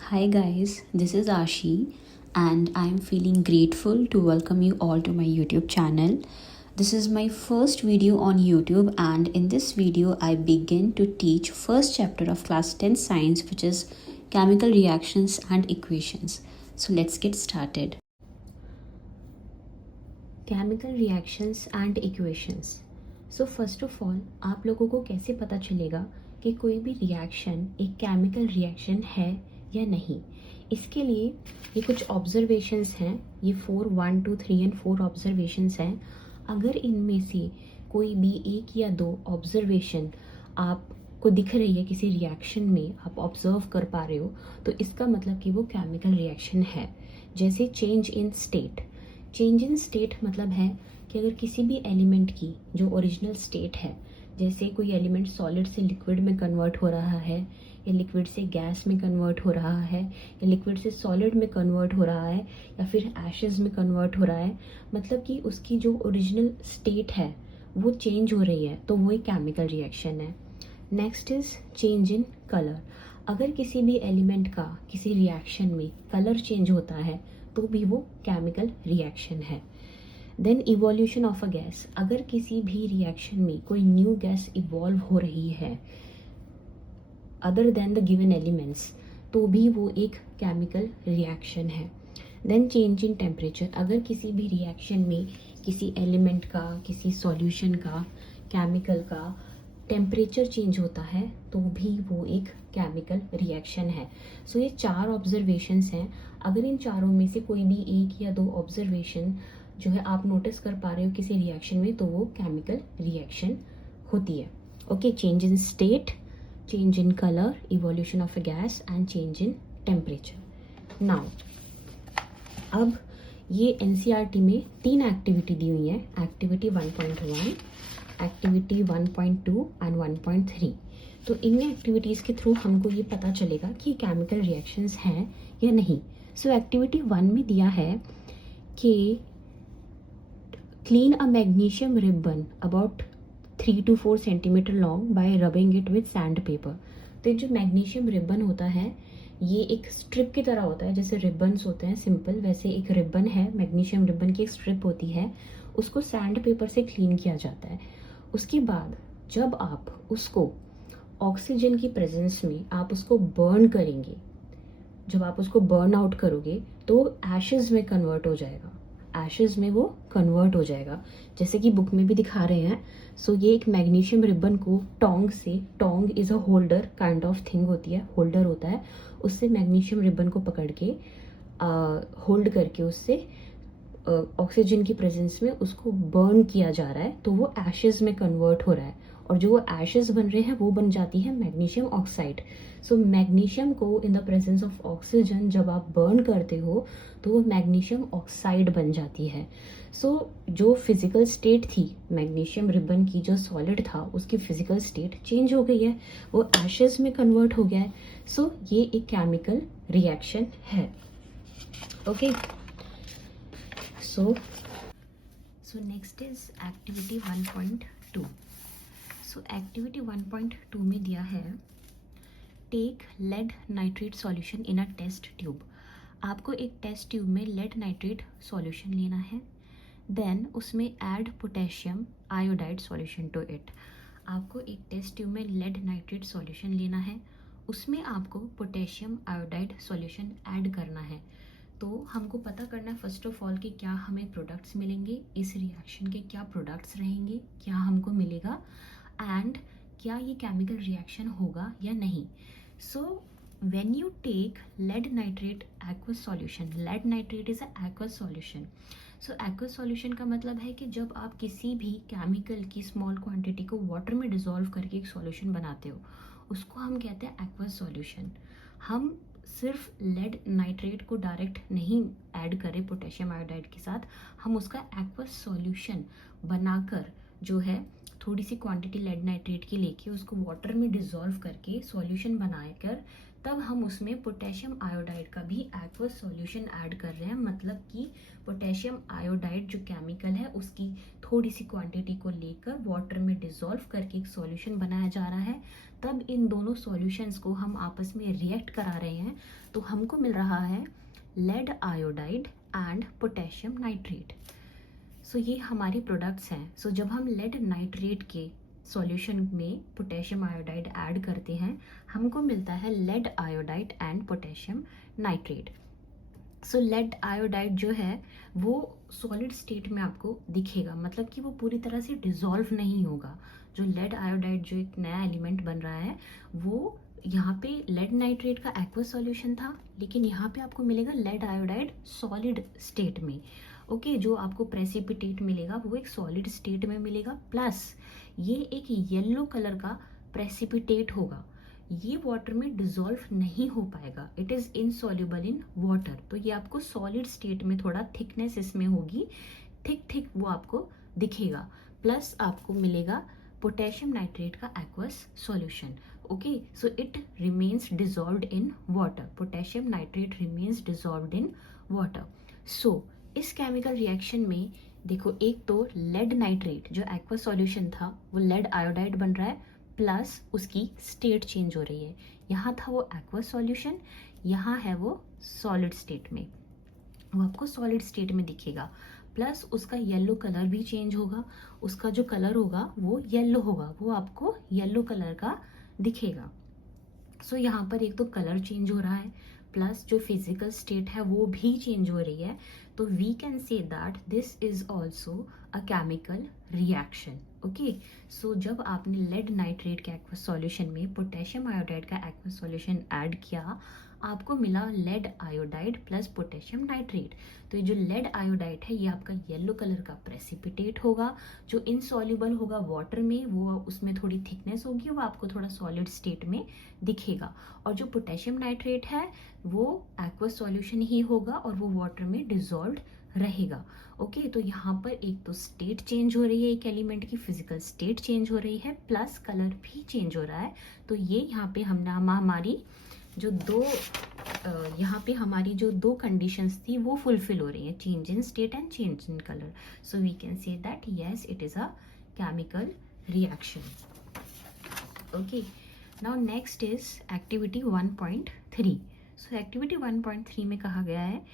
Hi guys, this is Ashi and I'm feeling grateful to welcome you all to my YouTube channel. This is my first video on YouTube and in this video I begin to teach first chapter of class 10 science, which is chemical reactions and equations. So let's get started. Chemical reactions and equations. So first of all, आप लोगों को कैसे पता चलेगा कि कोई भी reaction एक केमिकल रिएक्शन है या नहीं? इसके लिए ये कुछ ऑब्जर्वेशंस हैं, ये 4 1 2 3 एंड 4 ऑब्जर्वेशंस हैं. अगर इनमें से कोई भी एक या दो ऑब्जर्वेशन आपको दिख रही है किसी रिएक्शन में, आप ऑब्जर्व कर पा रहे हो, तो इसका मतलब कि वो केमिकल रिएक्शन है. जैसे change in state. Change in state मतलब है कि अगर किसी भी एलिमेंट की जो ओरिजिनल स्टेट है, जैसे कोई एलिमेंट सॉलिड से लिक्विड में कन्वर्ट हो रहा है, या लिक्विड से गैस में कन्वर्ट हो रहा है, या लिक्विड से सॉलिड में कन्वर्ट हो रहा है, या फिर एशेज में कन्वर्ट हो रहा है, मतलब कि उसकी जो ओरिजिनल स्टेट है वो चेंज हो रही है, तो वो एक केमिकल रिएक्शन है. Next is change in colour. अगर किसी भी एलिमेंट का किसी रिएक्शन में कलर चेंज होता है तो भी वो केमिकल रिएक्शन है. Then evolution of a gas. अगर किसी भी रिएक्शन में कोई न्यू गैस इवॉल्व हो रही है other than the given elements, तो भी वो एक केमिकल रिएक्शन है. Then change in temperature. अगर किसी भी रिएक्शन में किसी एलिमेंट का, किसी सॉल्यूशन का, केमिकल का टेम्परेचर चेंज होता है तो भी वो एक केमिकल रिएक्शन है. सो ये 4 ऑब्जर्वेशंस हैं. अगर इन चारों में से कोई भी एक या दो ऑब्जर्वेशन जो है आप नोटिस कर पा रहे हो किसी रिएक्शन में, तो वो केमिकल रिएक्शन होती है. Okay, change in state, change in colour, evolution of a gas and change in temperature. Now अब ये एनसीईआरटी में 3 एक्टिविटी दी हुई है. Activity 1.1, activity 1.2 and 1.3. तो इनमें एक्टिविटीज़ के थ्रू हमको ये पता चलेगा कि केमिकल रिएक्शंस हैं या नहीं. सो एक्टिविटी 1 में दिया है कि clean a magnesium ribbon about 3 to 4 centimetre long bye rubbing it with sand paper. तो जो मैग्नीशियम रिबन होता है ये एक स्ट्रिप की तरह होता है. जैसे रिबन्स होते हैं सिंपल, वैसे एक रिबन है, मैग्नीशियम रिबन की एक स्ट्रिप होती है. उसको सैंड पेपर से क्लीन किया जाता है. उसके बाद जब आप उसको ऑक्सीजन की प्रेजेंस में आप उसको बर्न करेंगे, जब आप उसको बर्न आउट करोगे तो एशेज में कन्वर्ट हो जाएगा. एशेज में वो कन्वर्ट हो जाएगा, जैसे कि बुक में भी दिखा रहे हैं. सो ये एक मैग्नीशियम रिबन को टोंग से, tong is a holder kind of thing होती है, होल्डर होता है, उससे मैग्नीशियम रिबन को पकड़ के होल्ड करके उससे ऑक्सीजन की प्रेजेंस में उसको बर्न किया जा रहा है, तो वो एशेज में कन्वर्ट हो रहा है. और जो वो एशेज बन रहे हैं वो बन जाती है मैग्नीशियम ऑक्साइड. सो मैग्नीशियम को in the presence of oxygen जब आप बर्न करते हो तो वो मैग्नीशियम ऑक्साइड बन जाती है. सो जो फिजिकल स्टेट थी मैग्नीशियम रिबन की, जो सॉलिड था उसकी फिजिकल स्टेट चेंज हो गई है, वो एशेज में कन्वर्ट हो गया है. सो ये एक केमिकल रिएक्शन है. Okay, so next is activity 1.2. so activity 1.2 में दिया है take lead nitrate solution in a test tube. आपको एक टेस्ट ट्यूब में लेड नाइट्रेट सॉल्यूशन लेना है. देन उसमें add potassium iodide solution to it. आपको एक टेस्ट ट्यूब में लेड नाइट्रेट सॉल्यूशन लेना है, उसमें आपको पोटेशियम आयोडाइड सॉल्यूशन ऐड करना है. तो हमको पता करना है फर्स्ट ऑफ ऑल कि क्या हमें प्रोडक्ट्स मिलेंगे, इस रिएक्शन के क्या प्रोडक्ट्स रहेंगे, क्या हमको मिलेगा, एंड क्या ये केमिकल रिएक्शन होगा या नहीं. So when you take lead nitrate aqueous solution, lead nitrate is a aqueous solution. So aqueous solution का मतलब है कि जब आप किसी भी केमिकल की स्मॉल क्वांटिटी को वाटर में डिसॉल्व करके एक सॉल्यूशन बनाते हो, उसको हम कहते हैं एक्वस सॉल्यूशन. हम सिर्फ लेड नाइट्रेट को डायरेक्ट नहीं ऐड करें पोटेशियम आयोडाइड के साथ, हम उसका एक्वस सॉल्यूशन बनाकर जो है थोड़ी सी क्वांटिटी लेड नाइट्रेट की लेके उसको वाटर में डिसॉल्व करके सॉल्यूशन बनाकर तब हम उसमें पोटेशियम आयोडाइड का भी एक्वस सॉल्यूशन ऐड कर रहे हैं। मतलब कि पोटेशियम आयोडाइड जो केमिकल है उसकी थोड़ी सी क्वांटिटी को लेकर वाटर में डिसॉल्व करके एक सॉल्यूशन बनाया जा रहा है। तब इन दोनों सॉल्यूशंस को हम आपस में रिएक्ट करा रहे हैं, तो हमको मिल रहा है lead iodide and potassium nitrate. So ये हमारे प्रोडक्ट्स हैं। सो जब हम लेड नाइट्रेट के सॉल्यूशन में पोटेशियम आयोडाइड ऐड करते हैं, हमको मिलता है lead iodide and potassium nitrate. So lead iodide जो है वो सॉलिड स्टेट में आपको दिखेगा, मतलब कि वो पूरी तरह से डिसॉल्व नहीं होगा। जो लेड आयोडाइड जो एक नया एलिमेंट बन रहा है, वो यहाँ पे लेड नाइट्रेट का एक्वस सॉल्यूशन था, लेकिन यहाँ पे आपको मिलेगा लेड आयोडाइड सॉलिड स्टेट में। ओके, जो आपको प्रेसिपिटेट मिलेगा वो एक सॉलिड स्टेट में मिलेगा, प्लस ये एक येलो कलर का प्रेसिपिटेट होगा। ये वाटर में डिसॉल्व नहीं हो पाएगा, it is insoluble in water. तो ये आपको सॉलिड स्टेट में थोड़ा थिकनेस इसमें होगी, थिक वो आपको दिखेगा। प्लस आपको मिलेगा पोटेशियम नाइट्रेट का aqueous solution. Okay, so it remains dissolved in water, potassium nitrate remains dissolved in water. So इस केमिकल रिएक्शन में देखो, एक तो लेड नाइट्रेट जो एक्वस सॉल्यूशन था वो लेड आयोडाइड बन रहा है, प्लस उसकी स्टेट चेंज हो रही है। यहाँ था वो एक्वस सॉल्यूशन, यहाँ है वो सॉलिड स्टेट में, वो आपको सॉलिड स्टेट में दिखेगा। प्लस उसका येलो कलर भी चेंज होगा, उसका जो कलर होगा वो येलो होगा, वो आपको येलो कलर का दिखेगा। सो यहाँ पर एक तो कलर चेंज हो रहा है, प्लस जो फिजिकल स्टेट है वो भी चेंज हो रही है। तो we can say that this is also a chemical reaction. Okay, so जब आपने लेड नाइट्रेट के एक्वस सॉल्यूशन में पोटेशियम आयोडाइड का एक्वस सॉल्यूशन ऐड किया, आपको मिला lead iodide plus potassium nitrate. तो ये जो लेड आयोडाइड है ये आपका येलो कलर का प्रेसिपिटेट होगा, जो इनसॉल्युबल होगा वाटर में, वो उसमें थोड़ी थिकनेस होगी, वो आपको थोड़ा सॉलिड स्टेट में दिखेगा। और जो पोटेशियम नाइट्रेट है वो एक्वस सॉल्यूशन ही होगा और वो वाटर में डिसॉल्व्ड रहेगा। ओके, तो यहाँ पर एक तो स्टेट चेंज हो रही है, एक एलिमेंट की फिजिकल स्टेट चेंज हो रही है, प्लस कलर भी चेंज हो रहा है। तो ये यहाँ पे हमारी जो यहाँ पे हमारी जो दो कंडीशंस थी वो फुलफिल हो रही है, change in state and change in colour. So we can say that yes, it is a chemical reaction. Okay, now next is activity 1.3। So activity 1.3 में कहा गया है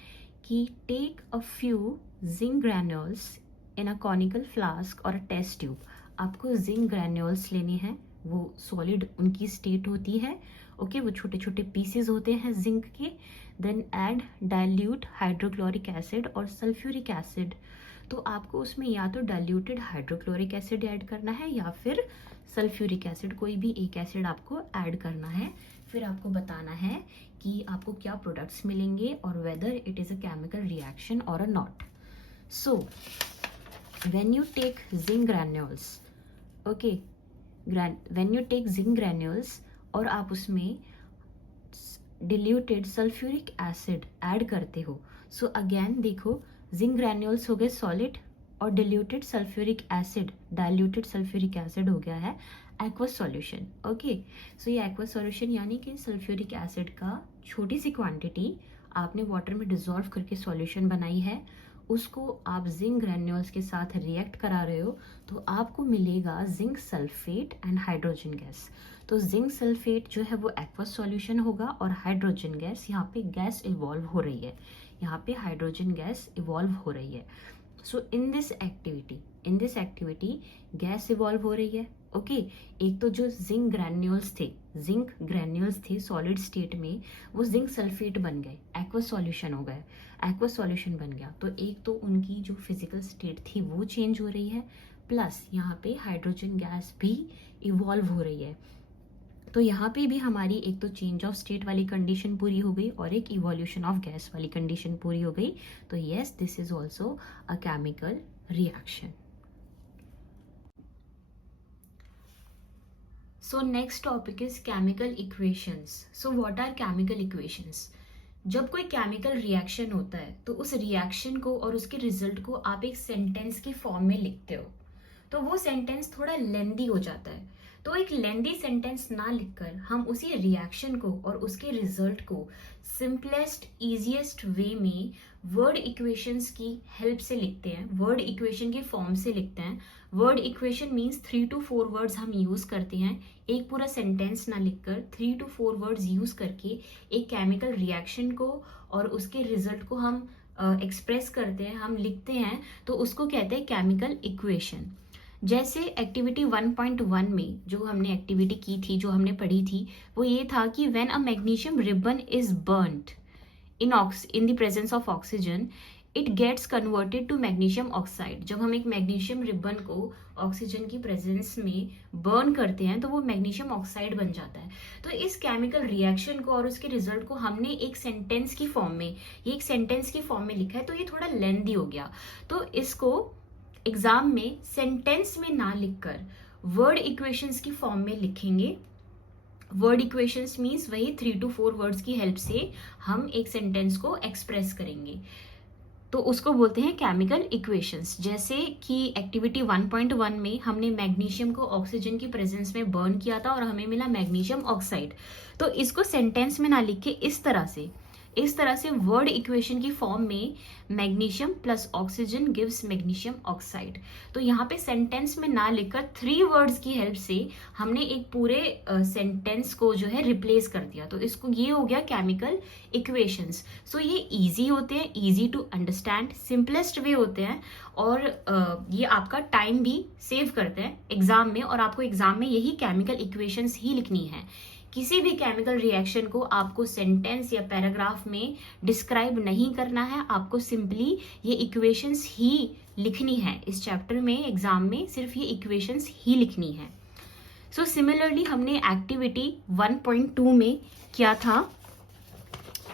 कि take a few zinc granules in a conical flask और a test tube. आपको zinc granules लेने हैं, वो सॉलिड उनकी स्टेट होती है। ओके, वो छोटे छोटे पीसेस होते हैं जिंक के। Then add dilute hydrochloric acid और सल्फ्यूरिक एसिड। तो आपको उसमें या तो डाइल्यूटेड हाइड्रोक्लोरिक एसिड ऐड करना है या फिर सल्फ्यूरिक एसिड, कोई भी एक एसिड आपको ऐड करना है। फिर आपको बताना है कि आपको क्या प्रोडक्ट्स मिलेंगे और whether it is a chemical reaction और uh not. So when you take zinc granules, okay, when you take zinc granules और आप उसमें डिल्यूटेड सल्फ्यूरिक एसिड ऐड करते हो, सो अगेन देखो, जिंक ग्रैन्यूल्स हो गए सॉलिड और diluted sulphuric acid, diluted sulphuric acid हो गया है एक्वस सॉल्यूशन। ओके, सो ये एक्वस सॉल्यूशन यानी कि सल्फ्यूरिक एसिड का छोटी सी क्वांटिटी आपने वाटर में डिसॉल्व करके सॉल्यूशन बनाई है, उसको आप जिंक ग्रैन्यूल्स के साथ रिएक्ट करा रहे हो, तो आपको मिलेगा zinc sulphate and hydrogen gas. तो जिंक सल्फेट जो है वो एक्वस सॉल्यूशन होगा और हाइड्रोजन गैस, यहाँ पे गैस इवॉल्व हो रही है, यहाँ पे हाइड्रोजन गैस इवॉल्व हो रही है। So in this activity gas evolve हो रही है। ओके, एक तो जो जिंक ग्रैन्यूल्स थे सॉलिड स्टेट में, वो जिंक सल्फेट बन गए, एक्वस सॉल्यूशन हो गए, एक्वस सॉल्यूशन बन गया। तो एक तो उनकी जो फिजिकल स्टेट थी वो चेंज हो रही है, प्लस यहाँ पे हाइड्रोजन गैस भी इवॉल्व हो रही है। तो यहाँ पे भी हमारी एक तो चेंज ऑफ स्टेट वाली कंडीशन पूरी हो गई और एक इवोल्यूशन ऑफ गैस वाली कंडीशन पूरी हो गई। तो yes, this is also a chemical reaction. So next topic is chemical equations. So what are chemical equations? जब कोई केमिकल रिएक्शन होता है तो उस रिएक्शन को और उसके रिजल्ट को आप एक सेंटेंस के फॉर्म में लिखते हो, तो वो सेंटेंस थोड़ा लेंदी हो जाता है। तो एक लेंदी सेंटेंस ना लिखकर हम उसी रिएक्शन को और उसके रिजल्ट को सिंपलेस्ट इजीएस्ट वे में वर्ड इक्वेशंस की हेल्प से लिखते हैं, वर्ड इक्वेशन के फॉर्म से लिखते हैं। Word equation means 3 to 4 words हम यूज करते हैं, एक पूरा सेंटेंस ना लिखकर 3 to 4 वर्ड्स यूज करके एक केमिकल रिएक्शन को और उसके रिजल्ट को हम एक्सप्रेस करते हैं, हम लिखते हैं, तो उसको कहते हैं केमिकल इक्वेशन। जैसे एक्टिविटी 1.1 में जो हमने एक्टिविटी की थी, जो हमने पढ़ी थी, वो ये था कि when a magnesium ribbon is burned in the presence of oxygen, it gets converted to magnesium oxide। जब हम एक मैग्नीशियम रिबन को ऑक्सीजन की प्रेजेंस में बर्न करते हैं तो वो मैग्नीशियम ऑक्साइड बन जाता है। तो इस केमिकल रिएक्शन को और उसके रिजल्ट को हमने एक सेंटेंस की फॉर्म में, ये एक सेंटेंस की फॉर्म में लिखा है, तो ये थोड़ा लेंदी हो गया। तो इसको एग्जाम में सेंटेंस में ना लिखकर वर्ड इक्वेशंस की फॉर्म में लिखेंगे। वर्ड इक्वेशंस मीन्स वही 3 to 4 वर्ड्स की हेल्प से हम एक सेंटेंस को एक्सप्रेस करेंगे, तो उसको बोलते हैं केमिकल इक्वेशंस। जैसे कि एक्टिविटी 1.1 में हमने मैग्नीशियम को ऑक्सीजन की प्रेजेंस में बर्न किया था और हमें मिला मैग्नीशियम ऑक्साइड। तो इसको सेंटेंस में ना लिख के इस तरह से वर्ड इक्वेशन की फॉर्म में magnesium plus oxygen gives magnesium oxide. तो यहाँ पे सेंटेंस में ना लिखकर 3 वर्ड्स की हेल्प से हमने एक पूरे सेंटेंस को जो है रिप्लेस कर दिया, तो इसको ये हो गया केमिकल इक्वेशंस। सो ये इजी होते हैं, easy to understand, simplest way होते हैं, और ये आपका टाइम भी सेव करते हैं एग्जाम में, और आपको एग्जाम में यही केमिकल इक्वेशंस ही लिखनी है। किसी भी केमिकल रिएक्शन को आपको सेंटेंस या पैराग्राफ में डिस्क्राइब नहीं करना है, आपको सिंपली ये इक्वेशंस ही लिखनी है। इस चैप्टर में एग्जाम में सिर्फ ये इक्वेशंस ही लिखनी है। सो सिमिलरली हमने एक्टिविटी 1.2 में क्या था,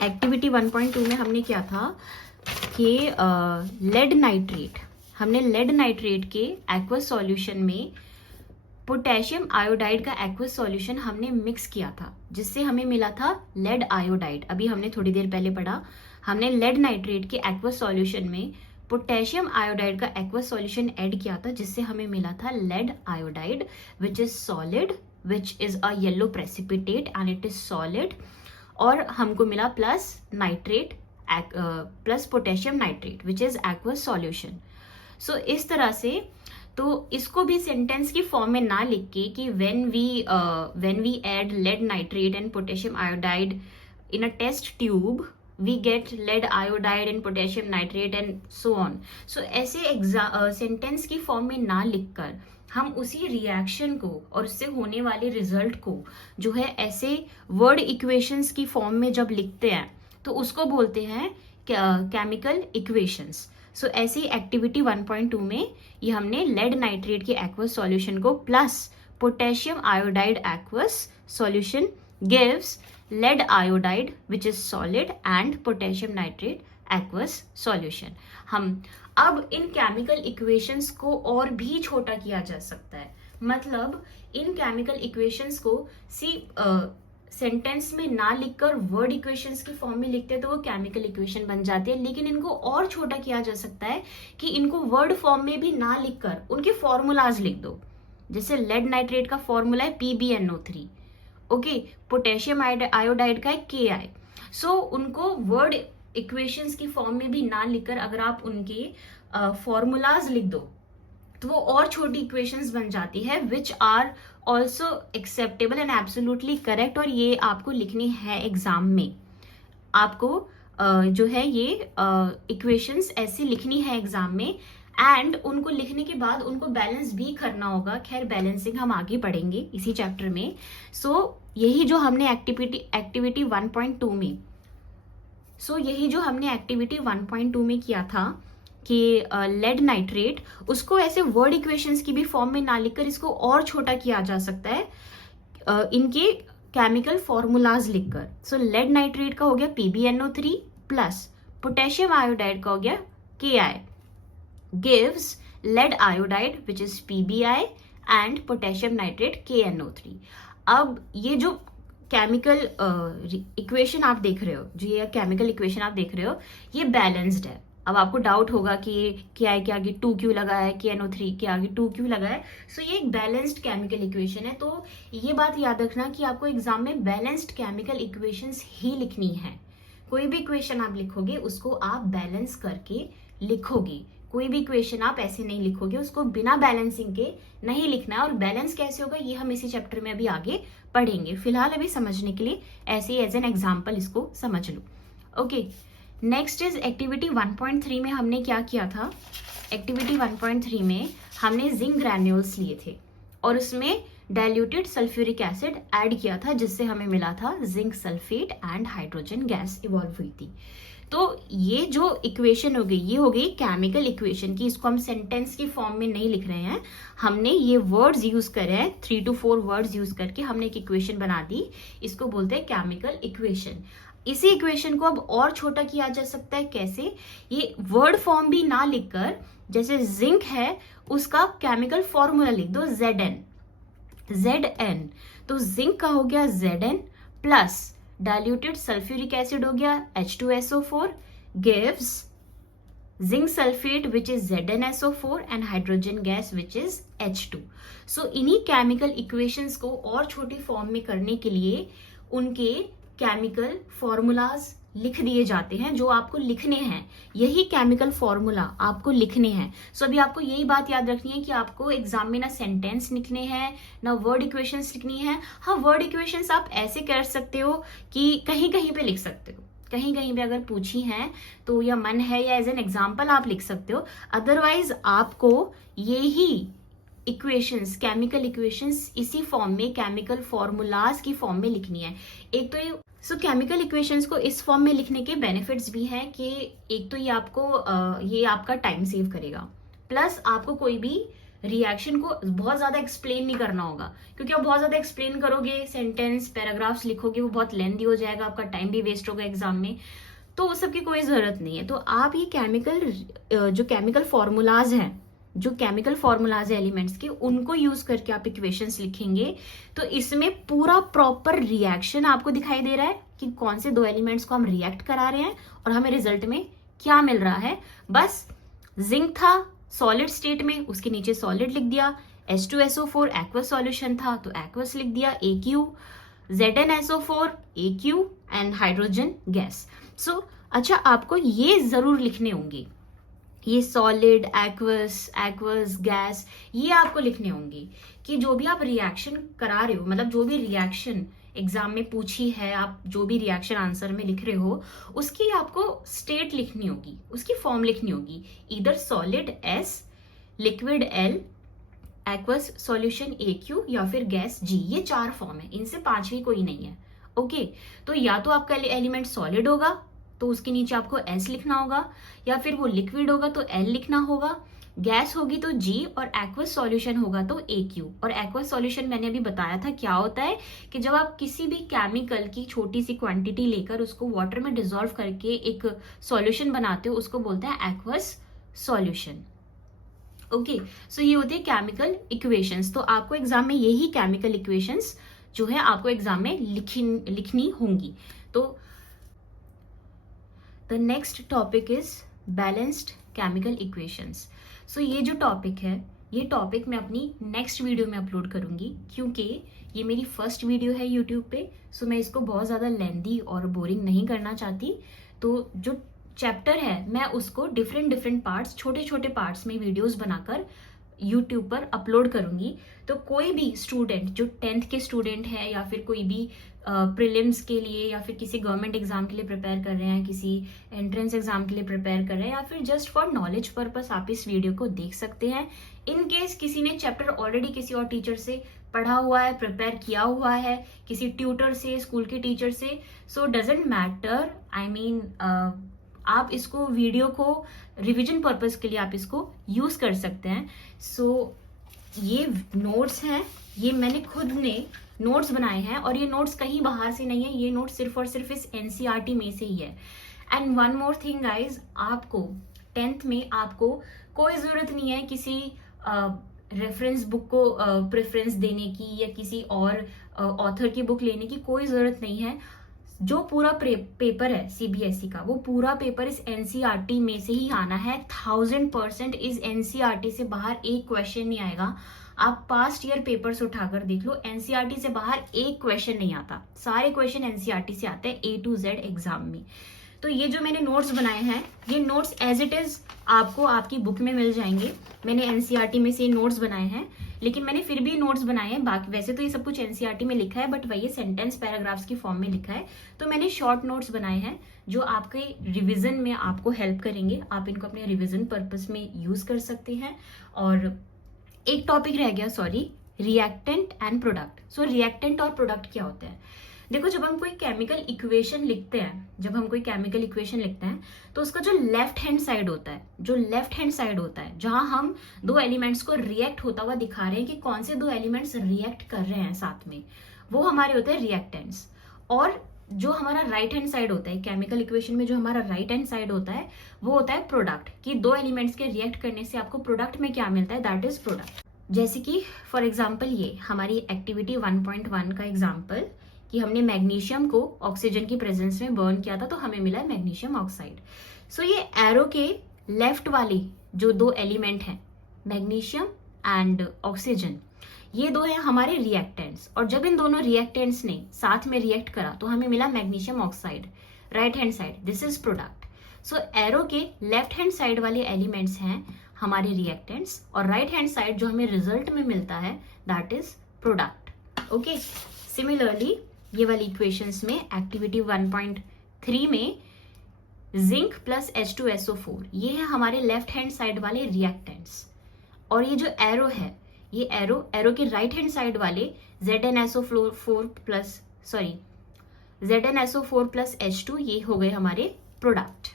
एक्टिविटी 1.2 में हमने क्या था कि लेड नाइट्रेट के एक्वस सॉल्यूशन में पोटेशियम आयोडाइड का एक्वस सॉल्यूशन हमने मिक्स किया था, जिससे हमें मिला था लेड आयोडाइड। अभी हमने थोड़ी देर पहले पढ़ा, हमने लेड नाइट्रेट के एक्वस सॉल्यूशन में पोटेशियम आयोडाइड का एक्वस सॉल्यूशन ऐड किया था, जिससे हमें मिला था lead iodide which is solid, which is a yellow precipitate and it is solid. और हमको मिला plus nitrate plus potassium nitrate which is aqueous solution. So इस तरह से, तो इसको भी सेंटेंस की फॉर्म में ना लिख के कि when we add lead nitrate and potassium iodide in a test tube we get lead iodide and potassium nitrate and so on. So ऐसे सेंटेंस की फॉर्म में ना लिखकर हम उसी रिएक्शन को और उससे होने वाले रिजल्ट को जो है ऐसे वर्ड इक्वेशंस की फॉर्म में जब लिखते हैं तो उसको बोलते हैं केमिकल इक्वेशंस। सो ऐसे ही एक्टिविटी 1.2 में ये हमने लेड नाइट्रेट के एक्वस सॉल्यूशन को plus potassium iodide aqueous solution gives lead iodide which is solid and potassium nitrate aqueous solution. हम अब इन केमिकल इक्वेशंस को और भी छोटा किया जा सकता है, मतलब इन केमिकल इक्वेशंस को सेंटेंस में ना लिखकर वर्ड इक्वेशंस की फॉर्म में लिखते हैं तो वो केमिकल इक्वेशन बन जाती है। लेकिन इनको और छोटा किया जा सकता है कि इनको वर्ड फॉर्म में भी ना लिखकर उनके फॉर्मूलाज लिख दो। जैसे लेड नाइट्रेट का फॉर्मूला है PbNO3, ओके, पोटेशियम आयोडाइड का है Ki। सो उनको वर्ड इक्वेशंस की फॉर्म में भी ना लिखकर अगर आप उनके फॉर्मूलाज लिख दो तो वो और छोटी इक्वेशंस बन जाती है which are also acceptable and absolutely correct. और ये आपको लिखनी है एग्जाम में, आपको जो है ये इक्वेशंस ऐसे लिखनी है एग्जाम में, एंड उनको लिखने के बाद उनको बैलेंस भी करना होगा। खैर बैलेंसिंग हम आगे पढ़ेंगे इसी चैप्टर में। सो यही जो हमने एक्टिविटी 1.2 में यही जो हमने एक्टिविटी 1.2 में किया था कि लेड नाइट्रेट, उसको ऐसे वर्ड इक्वेशंस की भी फॉर्म में ना लिखकर इसको और छोटा किया जा सकता है इनके केमिकल फॉर्मूलाज लिखकर। सो लेड नाइट्रेट का हो गया PbNO3 प्लस पोटेशियम आयोडाइड का हो गया Ki gives lead iodide which is PbI and potassium nitrate KNO3। अब ये जो केमिकल इक्वेशन आप देख रहे हो, जो ये केमिकल इक्वेशन आप देख रहे हो, ये बैलेंस्ड है, अब आपको डाउट होगा कि के आगे 2 क्यों लगा है, KNO3 के आगे 2 क्यों लगा है। सो ये एक बैलेंस्ड केमिकल इक्वेशन है। तो ये बात याद रखना कि आपको एग्जाम में बैलेंस्ड केमिकल इक्वेशंस ही लिखनी है। कोई भी इक्वेशन आप लिखोगे उसको आप बैलेंस करके लिखोगे। कोई भी इक्वेशन आप ऐसे नहीं लिखोगे, उसको बिना बैलेंसिंग के नहीं लिखना है। और बैलेंस कैसे होगा ये हम इसी चैप्टर में अभी आगे पढ़ेंगे। फिलहाल अभी समझने के लिए ऐसे ही एज एन एग्जाम्पल इसको समझ लो। ओके, नेक्स्ट इज एक्टिविटी 1.3 में हमने क्या किया था। एक्टिविटी 1.3 में हमने जिंक ग्रैन्यूल्स लिए थे और उसमें डाइल्यूटेड सल्फ्यूरिक एसिड ऐड किया था, जिससे हमें मिला था zinc sulphate and hydrogen gas evolve हुई थी। तो ये जो इक्वेशन हो गई ये हो गई केमिकल इक्वेशन की। इसको हम सेंटेंस की फॉर्म में नहीं लिख रहे हैं, हमने ये वर्ड्स यूज करे हैं, 3 to 4 वर्ड्स यूज करके हमने एक इक्वेशन बना दी। इसको बोलते हैं केमिकल इक्वेशन। इसी इक्वेशन को अब और छोटा किया जा सकता है। कैसे? ये वर्ड फॉर्म भी ना लिखकर, जैसे जिंक है उसका केमिकल फॉर्मूला लिख दो Zn। तो जिंक का हो गया Zn plus diluted sulphuric acid हो गया H2SO4 gives zinc sulfate which is ZnSO4 and hydrogen gas which is H2। So इन्हीं केमिकल इक्वेशंस को और छोटी फॉर्म में करने के लिए उनके केमिकल फॉर्मूलाज लिख दिए जाते हैं जो आपको लिखने हैं। यही केमिकल फॉर्मूला आपको लिखने हैं। सो अभी आपको यही बात याद रखनी है कि आपको एग्जाम में ना सेंटेंस लिखने हैं ना वर्ड इक्वेशंस लिखनी है। हाँ, वर्ड इक्वेशंस आप ऐसे कर सकते हो कि कहीं कहीं पे लिख सकते हो, कहीं कहीं पे अगर पूछी हैं तो या मन है या एज एन एग्जाम्पल आप लिख सकते हो। अदरवाइज आपको यही इक्वेशंस, केमिकल इक्वेशंस इसी फॉर्म में केमिकल फॉर्मूलाज की फॉर्म में लिखनी है। एक तो ये केमिकल इक्वेशंस को इस फॉर्म में लिखने के बेनिफिट्स भी हैं कि एक तो ये आपको ये आपका टाइम सेव करेगा, प्लस आपको कोई भी रिएक्शन को बहुत ज्यादा एक्सप्लेन नहीं करना होगा, क्योंकि आप बहुत ज्यादा एक्सप्लेन करोगे, सेंटेंस पैराग्राफ्स लिखोगे, वो बहुत लेंथी हो जाएगा, आपका टाइम भी वेस्ट होगा एग्जाम में। तो उस सब की कोई जरूरत नहीं है। तो आप ये केमिकल फॉर्मूलाज हैं, जो केमिकल फॉर्मूलाज है एलिमेंट्स के, उनको यूज करके आप इक्वेशंस लिखेंगे। तो इसमें पूरा प्रॉपर रिएक्शन आपको दिखाई दे रहा है कि कौन से 2 एलिमेंट्स को हम रिएक्ट करा रहे हैं और हमें रिजल्ट में क्या मिल रहा है। बस जिंक था सॉलिड स्टेट में, उसके नीचे सॉलिड लिख दिया। H2SO4 एक्वस सॉल्यूशन था तो एक्वस लिख दिया AQ, ZnSO4 AQ and hydrogen gas. So अच्छा, आपको ये जरूर लिखने होंगे, ये सॉलिड, एक्वस, गैस, ये आपको लिखने होंगे कि जो भी आप रिएक्शन करा रहे हो, मतलब जो भी रिएक्शन एग्जाम में पूछी है, आप जो भी रिएक्शन आंसर में लिख रहे हो, उसकी आपको स्टेट लिखनी होगी, उसकी फॉर्म लिखनी होगी। इधर solid S, liquid L, aqueous solution AQ या फिर गैस G। ये 4 फॉर्म है, इनसे 5वीं कोई नहीं है। ओके, तो या तो आपका एलिमेंट सॉलिड होगा तो उसके नीचे आपको S लिखना होगा, या फिर वो लिक्विड होगा तो L लिखना होगा, गैस होगी तो G, और एक्वस सॉल्यूशन होगा तो AQ। और एक्वस सॉल्यूशन मैंने अभी बताया था क्या होता है कि जब आप किसी भी केमिकल की छोटी सी क्वांटिटी लेकर उसको वाटर में डिसॉल्व करके एक सॉल्यूशन बनाते हो, उसको बोलते हैं एक्वस सॉल्यूशन। ओके, सो ये होती है केमिकल इक्वेशंस। तो आपको एग्जाम में यही केमिकल इक्वेशंस जो है आपको एग्जाम में लिखनी होंगी। तो the next topic is balanced chemical equations. So ये जो टॉपिक है, ये टॉपिक मैं अपनी नेक्स्ट वीडियो में अपलोड करूंगी, क्योंकि ये मेरी फर्स्ट वीडियो है यूट्यूब पे। सो मैं इसको बहुत ज़्यादा लेंदी और बोरिंग नहीं करना चाहती। तो जो चैप्टर है मैं उसको डिफरेंट पार्ट्स, छोटे छोटे पार्ट्स में वीडियोस बनाकर यूट्यूब पर अपलोड करूंगी। तो कोई भी स्टूडेंट जो 10th के स्टूडेंट है या फिर कोई भी प्रीलिम्स के लिए या फिर किसी गवर्नमेंट एग्जाम के लिए प्रिपेयर कर रहे हैं, किसी एंट्रेंस एग्जाम के लिए प्रिपेयर कर रहे हैं, या फिर जस्ट फॉर नॉलेज पर्पस आप इस वीडियो को देख सकते हैं। इन केस किसी ने चैप्टर ऑलरेडी किसी और टीचर से पढ़ा हुआ है, प्रिपेयर किया हुआ है, किसी ट्यूटर से, स्कूल के टीचर से, so doesn't matter. I mean आप इसको वीडियो को रिवीजन पर्पस के लिए आप इसको यूज कर सकते हैं। सो ये नोट्स हैं, ये मैंने खुद ने नोट्स बनाए हैं और ये नोट्स कहीं बाहर से नहीं है, ये नोट्स सिर्फ और सिर्फ इस NCERT में से ही है। And one more thing guys, आपको 10th में आपको कोई जरूरत नहीं है किसी रेफरेंस बुक को प्रेफरेंस देने की या किसी और ऑथर की बुक लेने की कोई जरूरत नहीं है। जो पूरा पेपर है सीबीएसई का, वो पूरा पेपर इस एनसीईआरटी में से ही आना है। 1000% इस एनसीईआरटी से बाहर एक क्वेश्चन नहीं आएगा। आप पास्ट ईयर पेपर्स उठाकर देख लो, एनसीईआरटी से बाहर एक क्वेश्चन नहीं आता। सारे क्वेश्चन एनसीईआरटी से आते हैं A to Z एग्जाम में। तो ये जो मैंने नोट्स बनाए हैं, ये नोट्स एज इट इज आपको आपकी बुक में मिल जाएंगे। मैंने एनसीईआरटी में से नोट्स बनाए हैं, लेकिन मैंने फिर भी नोट्स बनाए हैं। बाकी वैसे तो ये सब कुछ एनसीईआरटी में लिखा है, बट वही सेंटेंस पैराग्राफ्स की फॉर्म में लिखा है। तो मैंने शॉर्ट नोट्स बनाए हैं जो आपके रिविजन में आपको हेल्प करेंगे। आप इनको अपने रिविजन पर्पस में यूज कर सकते हैं। और एक टॉपिक रह गया, sorry, reactant and product. So reactant और प्रोडक्ट क्या होता है? देखो, जब हम कोई केमिकल इक्वेशन लिखते हैं, तो उसका जो लेफ्ट हैंड साइड होता है, जहां हम दो एलिमेंट्स को रिएक्ट होता हुआ दिखा रहे हैं कि कौन से दो एलिमेंट्स रिएक्ट कर रहे हैं साथ में, वो हमारे होते हैं रिएक्टेंट्स। और जो हमारा राइट हैंड साइड होता है केमिकल इक्वेशन में, जो हमारा राइट हैंड साइड होता है, वो होता है प्रोडक्ट। कि दो एलिमेंट्स के रिएक्ट करने से आपको प्रोडक्ट में क्या मिलता है, दैट इज प्रोडक्ट। जैसे कि फॉर एग्जाम्पल ये हमारी एक्टिविटी 1.1 का एग्जाम्पल, कि हमने मैग्नीशियम को ऑक्सीजन की प्रेजेंस में बर्न किया था, तो हमें मिला है मैग्नीशियम ऑक्साइड। सो ये एरो के लेफ्ट वाली जो दो एलिमेंट हैं, मैग्नीशियम एंड ऑक्सीजन, ये दो हैं हमारे रिएक्टेंट्स। और जब इन दोनों रिएक्टेंट्स ने साथ में रिएक्ट करा तो हमें मिला magnesium oxide, right hand side, this is product. So arrow के लेफ्ट हैंड साइड वाले एलिमेंट्स हैं हमारे रिएक्टेंट्स, और राइट हैंड साइड जो हमें रिजल्ट में मिलता है, that is product. Okay, similarly ये वाली इक्वेशंस में एक्टिविटी 1.3 में जिंक प्लस H2SO4, ये है हमारे लेफ्ट हैंड साइड वाले रिएक्टेंट्स। और ये जो एरो है, ये एरो के राइट हैंड साइड वाले ZnSO4 प्लस H2, ये हो गए हमारे product.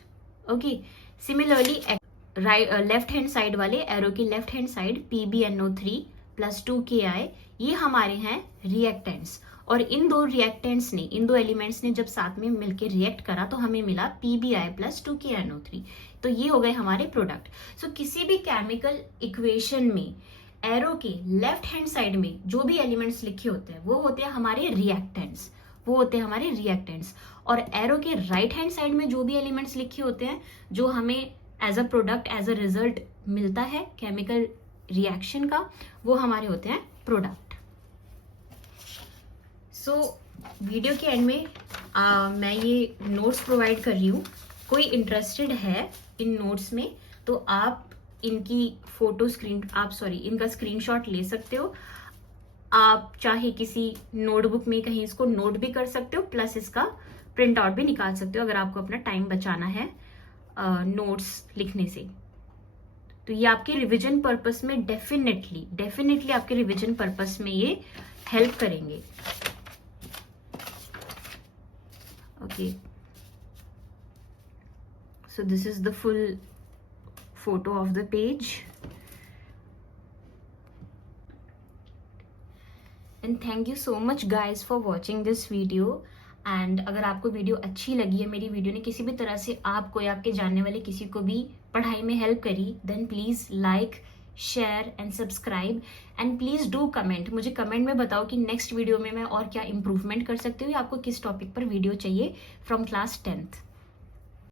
Okay, similarly left hand side वाले एरो की left hand side PbNO3 plus 2Ki, ये हमारे हैं रिएक्टेंट्स। और इन दो एलिमेंट्स ने जब साथ में मिलकर रिएक्ट करा तो हमें मिला PbI प्लस 2KNO3, तो ये हो गए हमारे प्रोडक्ट। सो किसी भी केमिकल इक्वेशन में एरो के लेफ्ट हैंड साइड में जो भी एलिमेंट्स लिखे होते हैं, वो होते हैं हमारे रिएक्टेंट्स। और एरो के राइट हैंड साइड में जो भी एलिमेंट्स लिखे होते हैं, जो हमें as a product, as a result मिलता है केमिकल रिएक्शन का, वो हमारे होते हैं प्रोडक्ट। सो वीडियो के एंड में मैं ये नोट्स प्रोवाइड कर रही हूँ। कोई इंटरेस्टेड है इन नोट्स में तो आप इनकी इनका स्क्रीनशॉट ले सकते हो। आप चाहे किसी नोटबुक में कहीं इसको नोट भी कर सकते हो, प्लस इसका प्रिंट आउट भी निकाल सकते हो अगर आपको अपना टाइम बचाना है नोट्स लिखने से। तो ये आपके रिवीजन पर्पस में डेफिनेटली आपके रिवीजन पर्पस में ये हेल्प करेंगे। Okay, so this is the full photo of the page, and thank you so much guys for watching this video. And अगर आपको वीडियो अच्छी लगी है, मेरी वीडियो ने किसी भी तरह से आपको या आपके जानने वाले किसी को भी पढ़ाई में हेल्प करी, then please like, share and subscribe, and please do comment. मुझे कमेंट में बताओ कि नेक्स्ट वीडियो में मैं और क्या इंप्रूवमेंट कर सकती हूँ, या आपको किस टॉपिक पर वीडियो चाहिए फ्रॉम क्लास 10th।